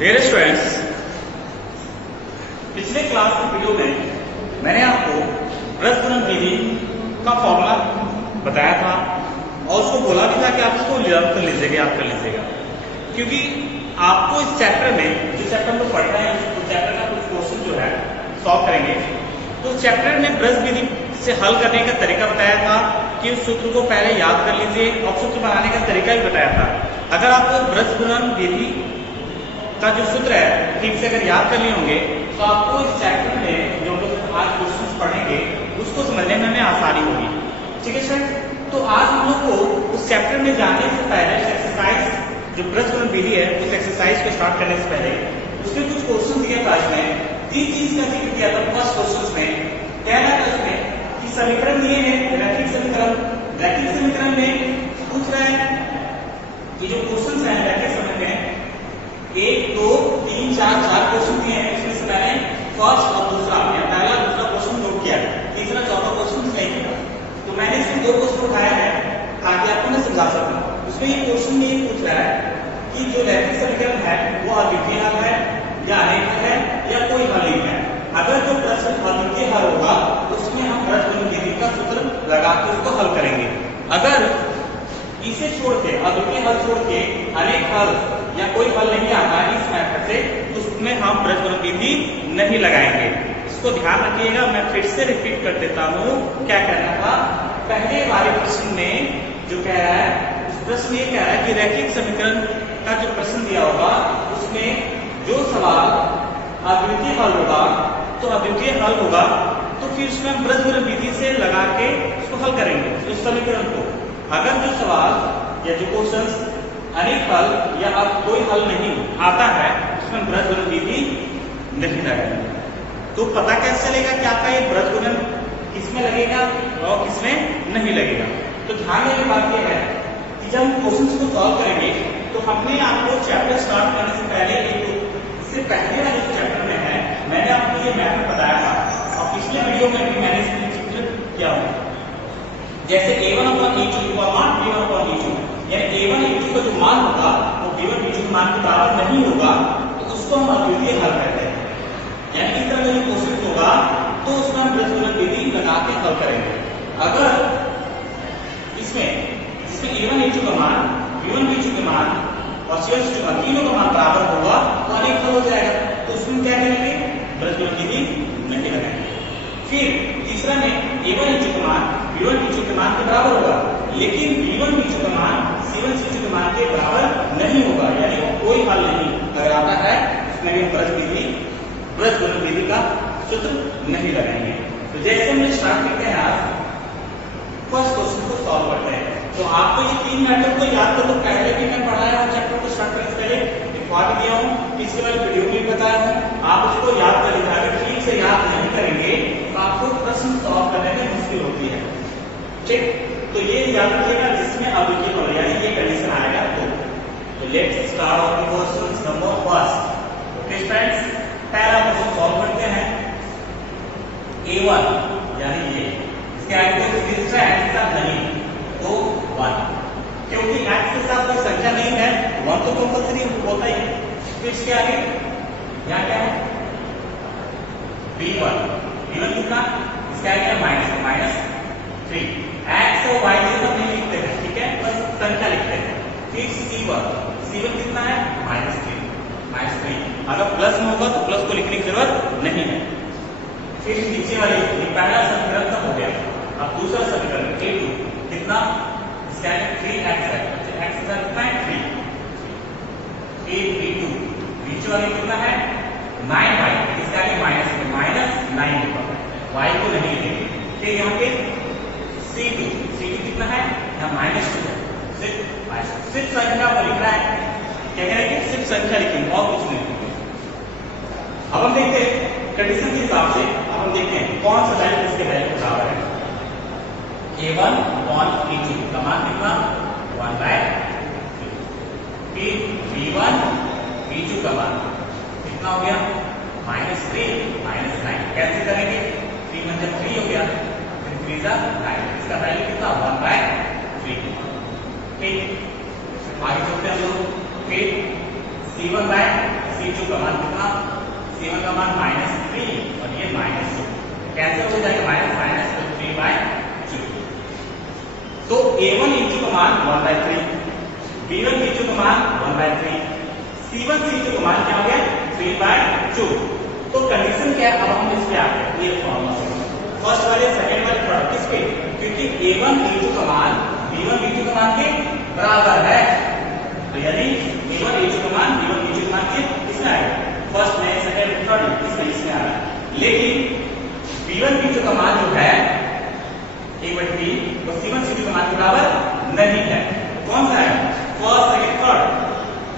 Dear students, पिछले class के video में मैंने आपको ब्रश गुणन विधि का फॉर्मूला बताया था और उसको बोला भी था कि आप उसको लर्न कर लीजिएगा, याद कर लीजिएगा, क्योंकि आपको इस चैप्टर में जो चैप्टर हम लोग पढ़ रहे हैं उस चैप्टर का कुछ क्वेश्चन जो है सॉल्व करेंगे। तो चैप्टर में ब्रश विधि से हल करने का तरीका बताया था कि उस सूत्र को पहले याद कर लीजिए और सूत्र बनाने का तरीका भी बताया था। अगर आपको ब्रश गुणन विधि का जो सूत्र है ठीक से अगर याद कर लिए होंगे तो आपको इस चैप्टर में जो लोग आज क्वेश्चंस पढ़ेंगे उसको समझने में हमें आसानी होगी। ठीक है सर, तो आज हम लोग को उस चैप्टर में जाने से पहले एक्सरसाइज जो ब्रश गुणन विधि है उस एक्सरसाइज को स्टार्ट करने से पहले उसमें कुछ क्वेश्चन दिया था। इसमें तीन चीज का जिक्र किया था। फर्स्ट क्वेश्चन में कहना था उसमें कि समीकरण दिए हैं रैखिक समीकरण में पूछ रहा है कि जो क्वेश्चन है रैखिक समीकरण में 1, 2, 3, 4 क्वेश्चन दिए हैं। इसमें से मैंने फर्स्ट और दूसरा या पहला दूसरा क्वेश्चन नोट किया, तीसरा चौथा क्वेश्चन नहीं किया। तो मैंने इसमें दो क्वेश्चन उठाया है ताकि आपको मैं समझा सकूं। उसमें ये क्वेश्चन में ये पूछ रहा है कि जो रैखिक समीकरण है वो अद्वितीय हल है या अनेक हल है या कोई हल नहीं है। अगर जो प्रश्न अद्वितीय हल होगा उसमें हम ब्रश गुणन विधि का सूत्र लगा के उसको हल करेंगे। अगर इसे छोड़ के अद्वितीय हल छोड़ के अनेक हल या कोई हल नहीं आता है इस मेथड से तो उसमें हम ब्रश गुणन विधि नहीं लगाएंगे। इसको ध्यान रखिएगा। मैं फिर से रिपीट कर देता हूँ क्या कहना था। पहले वाले प्रश्न में जो कह रहा है उस प्रश्न ये कह रहा है कि रैखिक समीकरण का जो प्रश्न दिया होगा उसमें जो सवाल अद्वितीय हल होगा तो अद्वितीय हल होगा तो फिर उसमें हम ब्रश गुणन विधि से लगा के उसको हल करेंगे उस समीकरण को। अगर जो सवाल या जो क्वेश्चन अनेक हल या अब कोई हल नहीं आता है उसमें ब्रश गुणन विधि नहीं लगाएंगे। तो पता कैसे चलेगा कि आपका ये ब्रश गुणन किसमें लगेगा और किसमें नहीं लगेगा। तो ध्यान देने की बात यह है कि जब हम क्वेश्चन को सॉल्व करेंगे तो हमने आपको चैप्टर स्टार्ट करने से पहले इससे पहले वाले चैप्टर में है मैंने आपको ये मैथड बताया था और पिछले वीडियो में भी मैंने इसमें चित्र किया हुआ। जैसे a1 अपॉन a2 का मान b1 अपॉन b2 यानी a1 a2 का जो मान होगा वो b1 b2 के मान के बराबर नहीं होगा तो उसको हम अद्वितीय हल कहते हैं। यानी इस तरह का जो क्वेश्चन होगा तो उसमें हम ब्रश गुणन विधि लगा के हल करेंगे। अगर इसमें a1 a2 का मान b1 b2 के मान और c1 c2 का तीनों का मान बराबर होगा तो अनेक हल हो जाएगा। तो उसमें क्या करेंगे ब्रश गुणन विधि नहीं लगाएंगे। फिर तीसरा में a1 a2 का मान b1 b2 के मान के बराबर होगा लेकिन b1 b2 का मान c1 c2 के मान के बराबर नहीं होगा यानी वो कोई हल नहीं अगर आता है उसमें भी ब्रश गुणन विधि का सूत्र नहीं लगाएंगे। तो जैसे हम स्टार्ट करते हैं आज फर्स्ट क्वेश्चन को सॉल्व करते हैं। तो आपको ये तीन मैथड को याद कर लो। पहले भी मैं पढ़ाया हूँ चैप्टर को स्टार्ट करने से पहले लिखवा भी दिया हूँ, इसके बाद वीडियो में भी बताया हूँ। आप उसको याद कर लीजिए। अगर ठीक से याद नहीं करेंगे तो आपको प्रश्न सॉल्व करने में मुश्किल होती है। ठीक, तो ये याद रखिएगा जिसमें अद्वितीय हल यानी ये कंडीशन आएगा। तो let's start of the question number first. Okay friends, पहला क्वेश्चन सॉल्व करते हैं। a1 यानी ये इसके आगे कोई तीसरा x के साथ नहीं तो 1 क्योंकि x के साथ कोई संख्या नहीं है 1 तो कंपल्सरी होता ही है। फिर इसके आगे यहाँ क्या है b1 कितना इसके आगे -3 x और y ये सब नहीं लिखते हैं, ठीक है, बस संख्या लिखते हैं। फिर c1 कितना है -3 अगर प्लस में होगा तो प्लस को लिखने की जरूरत नहीं है। फिर नीचे वाले पहला समीकरण तो हो गया। अब दूसरा समीकरण a2 कितना इसका 3x है, x कितना है 3 a3 नीचे वाले कितना है 9y इसका -9 होगा y को नहीं लिखेंगे। फिर यहाँ पे c2 कितना है यहाँ -2 है, सिर्फ संख्या को लिख रहा है। क्या करेंगे सिर्फ संख्या लिखेंगे और कुछ नहीं लिखेंगे। अब हम देखते हैं कंडीशन के हिसाब से। अब हम देखते हैं कौन सा वैल्यू इसके वैल्यू के बराबर है। a1 अपॉन a2 का मान कितना 1/3। फिर b1 b2 का मान कितना हो गया -3 -9 कैसे करेंगे 3 × 3 हो गया फिर 3 × 9 इसका वैल्यू कितना 1/3। ठीक, आगे चलते हैं हम लोग। फिर c1/c2 C2 का मान कितना, C1 का मान -3 और ये -2 कैंसिल हो जाएगा, -3/2। तो A1 E2 का मान 1/3, B1 B2 का मान 1/3, C1 C2 का मान क्या हो गया 3/2। तो कंडीशन क्या है, अब हम इस पे आते हैं, ये फॉर्मूला से फर्स्ट वाले सेकंड वाले प्रोडक्ट किस पे, क्योंकि A1 A2 का मान B1 B2 का मान के बराबर है। तो यदि A1 A2 का मान B1 B2 का मान के किसमें आएगा, फर्स्ट में सेकंड थर्ड इसमें आ रहा है। लेकिन B1 B2 का मान जो है A/B वो C1 C2 का मान के बराबर नहीं है। कौन सा है, फर्स्ट सेकंड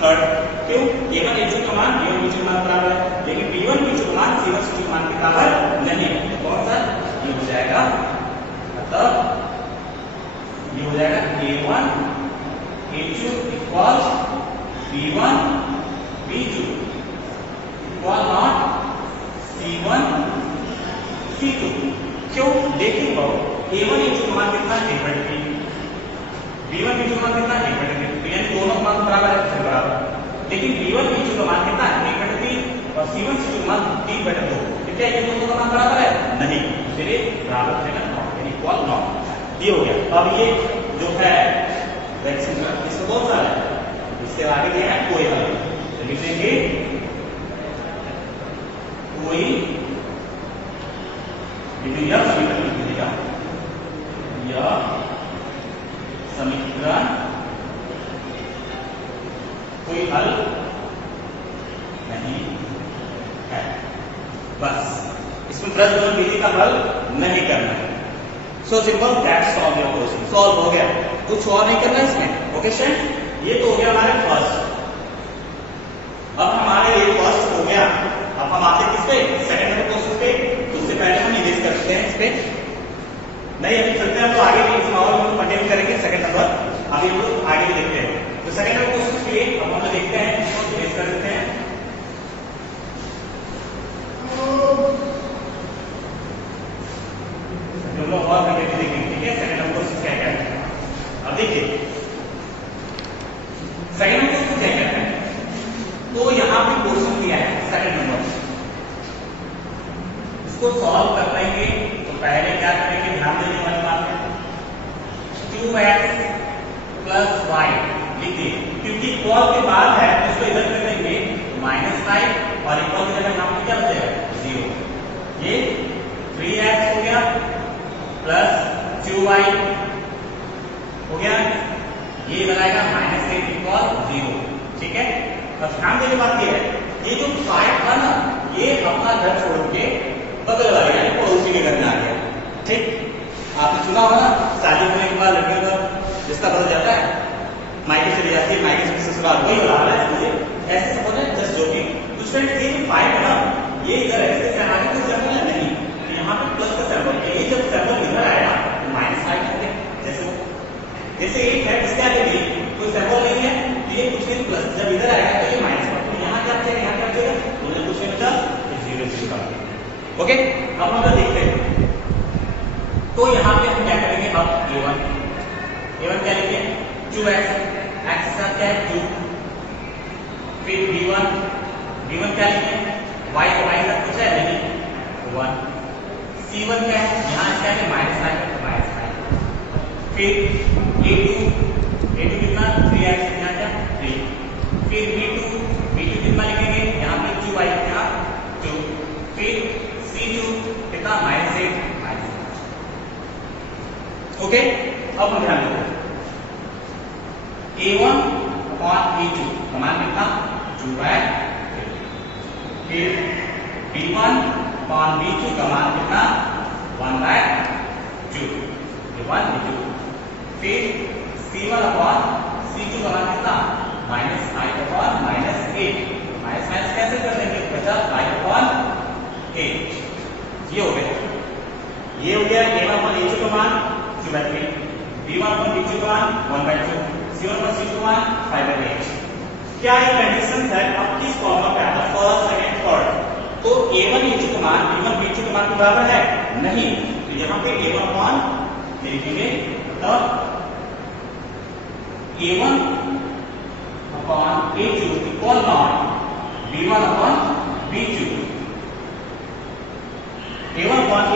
थर्ड। क्यों, A1 A2 का मान B1 B2 का मान बराबर है, लेकिन B1 B2 का मान C1 C2 के मान के बराबर नहीं है। तो कौन सा, ये हो जाएगा, मतलब ये हो जाएगा A1 A2 equal B1 B2 equal not C1 C2। क्यों, देखिए A1 A2 का मान कितना A/B, B1 B2 का मान कितना A/B, तो यानी दोनों का मान बराबर है, बराबर। लेकिन B1 B2 का मान कितना A/B और C1 C2 का मान 3/2, तो क्या ये दोनों का मान बराबर है, नहीं, इसलिए बराबर है ना, यानी इक्वल नॉट। ये हो गया। अब ये जो है वैक्सीन इसको कौन सा है, इससे आगे दिया है कोई हल, तो लिखेंगे कोई यह समीकरण लिख दीजिएगा, यह समीकरण कोई हल नहीं है। बस इसमें प्रश्न विधि का हल नहीं करना है। So simple, that's solve your question, solve हो गया, कुछ और नहीं करना इसमें। ओके स्टूडेंट, ये तो हो गया हमारे फर्स्ट। अब हमारे ये फर्स्ट हो गया, अब हम आते किस पे, सेकंड नंबर क्वेश्चन पे। तो उससे पहले हम इरेज करते हैं इस पे, नहीं अभी चलते हैं तो आगे भी इस माहौल में कंटिन्यू करेंगे सेकंड नंबर, अभी हम लोग आगे भी देखते हैं। तो सेकंड नंबर क्वेश्चन के लिए अब हम लोग देखते हैं, इसको इरेज कर देते हैं। हम लोग और कंटिन्यू देखेंगे, ठीक है, सेकंड नंबर क्वेश्चन क्या क्या है। अब देखिए सेकंड नंबर क्वेश्चन क्या क्या है, तो यहाँ पे क्वेश्चन दिया है सेकंड नंबर, इसको सॉल्व कर लेंगे। तो पहले क्या करेंगे, ध्यान देने वाली बात है, 2x + y लिख दिए, क्योंकि इक्वल के बाद है तो इसको इधर कर देंगे -5 और इक्वल की जगह यहाँ पे क्या बचेगा 0। ये 3x हो गया प्लस 2y हो गया, ये लगाएगा -8 इक्वल 0, ठीक है। अब ध्यान देने बात ये है, ये जो 5 था ना, ये अपना घर छोड़ के बगल वाले यानी पड़ोसी के घर में आ गया, ठीक। आपने सुना होगा ना, शादी होने के बाद लड़कियों का रिश्ता बदल जाता है, मायके चली जाती है, मायके से ससुराल, वही हो रहा है मुझे ऐसे सपोज है, जस्ट जोकिंग। दूसरे ये जो 5 है ना, ये इधर है, इसके आगे कोई सिंबल है नहीं, तो यहाँ पे प्लस का सिंबल है, ये जब सिंबल इधर आएगा तो -5 होंगे, जैसे 8 है, इसके आगे भी कोई सिंबल नहीं है, तो ये कुछ नहीं, प्लस जब इधर आएगा तो ये -5, तो यहाँ क्या बचेगा, यहाँ क्या बचेगा, तो कुछ नहीं बचा, 0 0 का। ओके, अब हम लोग देखते हैं, तो यहाँ पे हम क्या करेंगे, अब A1 क्या लिखे, 2x, x के साथ क्या है 2, फिर B1 क्या लिखे, y के साथ कुछ है नहीं, 1, C1 क्या है, यहाँ क्या है -5, फिर A2 कितना 3x, यहाँ क्या 3, फिर B2 कितना लिखेंगे, यहाँ पे 2y, यहाँ 2, फिर C2 कितना -8। ओके, अब हम ध्यान देते हैं, A1 अपॉन B2 का मान कितना 2/3, फिर B1 अपॉन B2 का मान कितना 1/2, 1 B2, फिर C1 अपॉन C2 का मान कितना -5 अपॉन -8, माइनस कैसे कर देंगे, बचा 5 अपॉन 8, ये हो गया A1 अपॉन A2 का मान 2/3, B1 अपॉन B2 का मान 1/2, C1 अपॉन C2 का मान 5/8। क्या ये कंडीशन है, अब किस फॉर्मूला पे आता है, फर्स्ट सेकंड थर्ड, तो A1 A2 का मान B1 B2 के मान के बराबर है नहीं, तो यहाँ पे A1 अपॉन लिखेंगे, तब A1 upon A2 equal not B1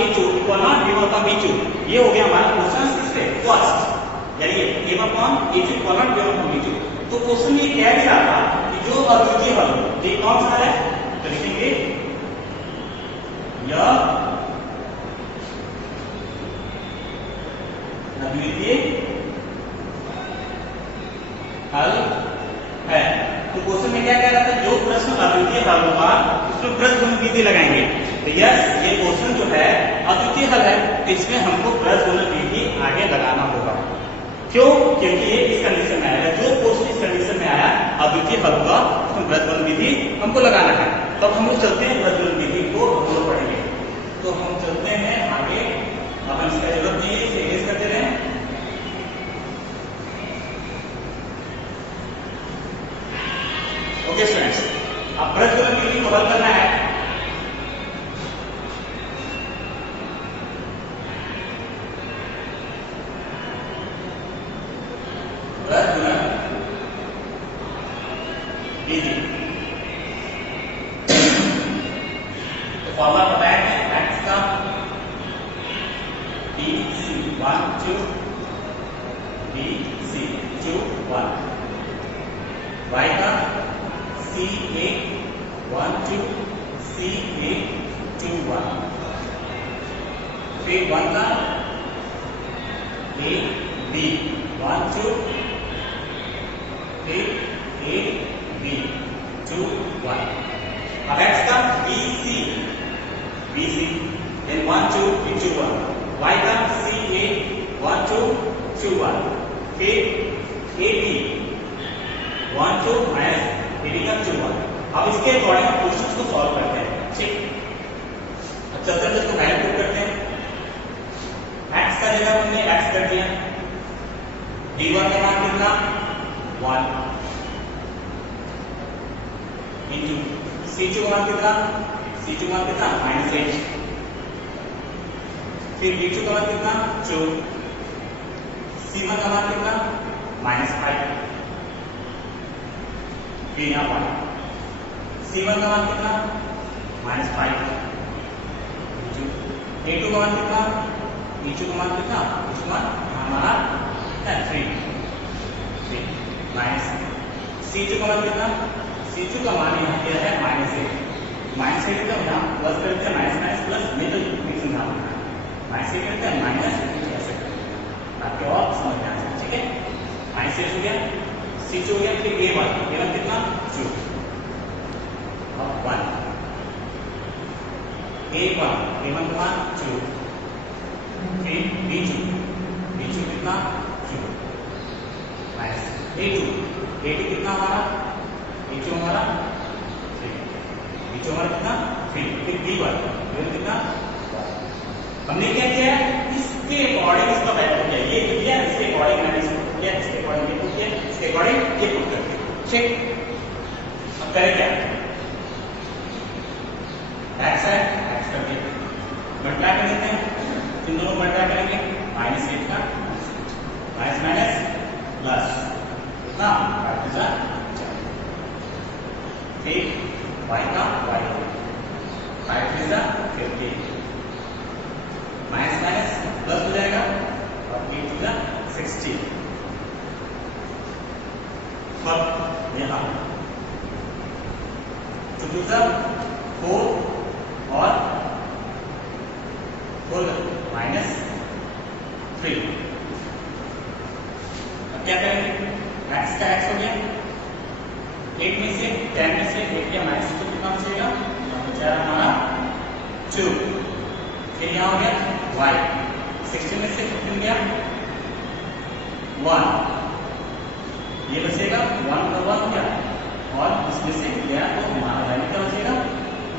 A two equal not B one upon B two, ये हो गया हमारा क्वेश्चन किससे फर्स्ट, यानी A one upon A two equal not B one upon B two. तो question में कह भी रहा था कि जो अद्वितीय हल ये कौन सा है, तो लिखेंगे यह अद्वितीय हल है। तो क्वेश्चन में क्या कह रहा था, जो प्रश्न अद्वितीय हल होगा उसमें प्रश्न विधि लगाएंगे। तो यस, ये क्वेश्चन जो है अद्वितीय हल है, तो इसमें हमको प्रश्न विधि आगे लगाना होगा। क्यों? क्योंकि ये इस कंडीशन में आया, जो क्वेश्चन इस कंडीशन में आया अद्वितीय हल होगा उसमें प्रश्न विधि हमको लगाना है। तब हम लोग चलते हैं प्रश्न विधि को हम लोग पढ़ेंगे। तो हम चलते हैं आगे, अब इसका जरूरत नहीं है, इसे इरेज करते रहे। ओके स्टूडेंट्स, अब प्रश्न विधि को हल करना है। प्रश्न विधि तो फॉर्मूला बताया है x का BC1 2 BC2 1, y का CA1 2 CA2 1, फिर 1 का AB1 2 फिर AB2 1। अब x का BC then 1 2 2 1, y का CA1 2 2 1, फिर AB1 2 माइनस AB का 2 1। अब इसके अकॉर्डिंग हम क्वेश्चंस को सॉल्व करते हैं। ठीक, अब चलते हैं इसको वैल्यू पुट करते हैं। x का जगह हमने x कर दिया, b1 का मान कितना 1 इंटू c2 का मान कितना, c2 का मान कितना -8, फिर b2 का मान कितना 2, c1 का मान कितना -5, फिर यहाँ 1, c1 का मान कितना -5, a2 का मान कितना, b2 का मान कितना, b2 का मान हमारा 3 माइनस c2 का मान कितना, c2 का मान यहाँ क्या है -8 तो यहाँ प्लस करते हैं, माइनस प्लस नहीं तो डिफरेंस यहाँ -8 करते हैं, माइनस ऐसे ताकि और समझ में आ जाए। ठीक है, -8 हो गया, c2 हो गया, फिर a1 कितना 2 और 1, a1 का मान 2, फिर b2 कितना 2 माइनस a2 कितना हमारा, b2 हमारा 3, b2 हमारा कितना 3, फिर b1 कितना 1। हमने क्या किया, इसके अकॉर्डिंग इसका वैल्यू किया, ये किया, इसके अकॉर्डिंग मैंने इसको किया, इसके अकॉर्डिंग ये पुट किया, इसके अकॉर्डिंग ये पुट करते हैं। ठीक, अब करें क्या, x है, x कर दिया, मल्टीप्लाई कर देते हैं, इन दोनों मल्टीप्लाई करेंगे, -8 का माइनस प्लस कितना 5 फिर y का y 5 50, माइनस प्लस हो जाएगा और 60, अब यहाँ 2 4 और 4 -3। अब क्या करेंगे, x का x हो गया, 8 में से 10 में से 8 या -2 कितना बचेगा, बचा हमारा 2, फिर यहाँ हो गया y, 16 में से 15 गया 1, ये बचेगा 1 का 1 हो गया, और इसमें से गया तो हमारा वैल्यू क्या बचेगा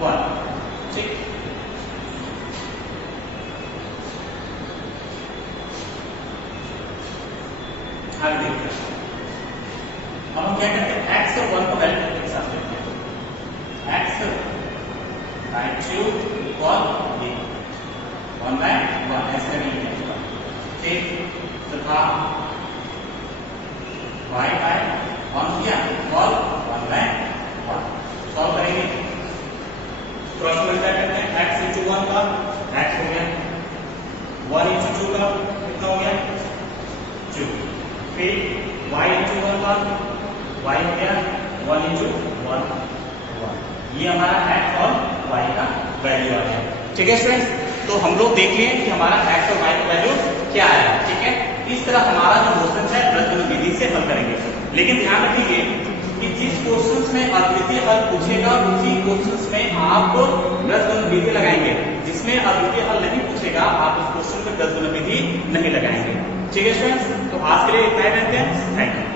1। ठीक, आगे देखते हैं। अब हम क्या करते हैं, x और 1 को वैल्यू के साथ लेते हैं, x by 2 इक्वल 1/1 ऐसे नहीं, फिर तथा y by 1 किया इक्वल 1/1। सॉल्व करेंगे, क्रॉस मल्टीप्लाई करते हैं, x into 1 का x हो गया फिर y इंटू 1 y हो गया 1 इंटू 1 ये हमारा x और y का वैल्यू आ गया। ठीक है स्टूडेंट्स, तो हम लोग देख लें कि हमारा x और y का वैल्यू क्या आया। ठीक है, इस तरह हमारा जो क्वेश्चन है वृत्तगुणन विधि से हल करेंगे। लेकिन ध्यान रखिए कि जिस क्वेश्चन में अद्वितीय हल पूछेगा उसी क्वेश्चन में आप वृत्तगुणन विधि लगाएंगे। जिसमें अद्वितीय हल नहीं पूछेगा आप उस क्वेश्चन में वृत्तगुणन विधि नहीं लगाएंगे। ठीक है स्टूडेंट्स, तो आज के लिए इतना ही रहते हैं। Thank you.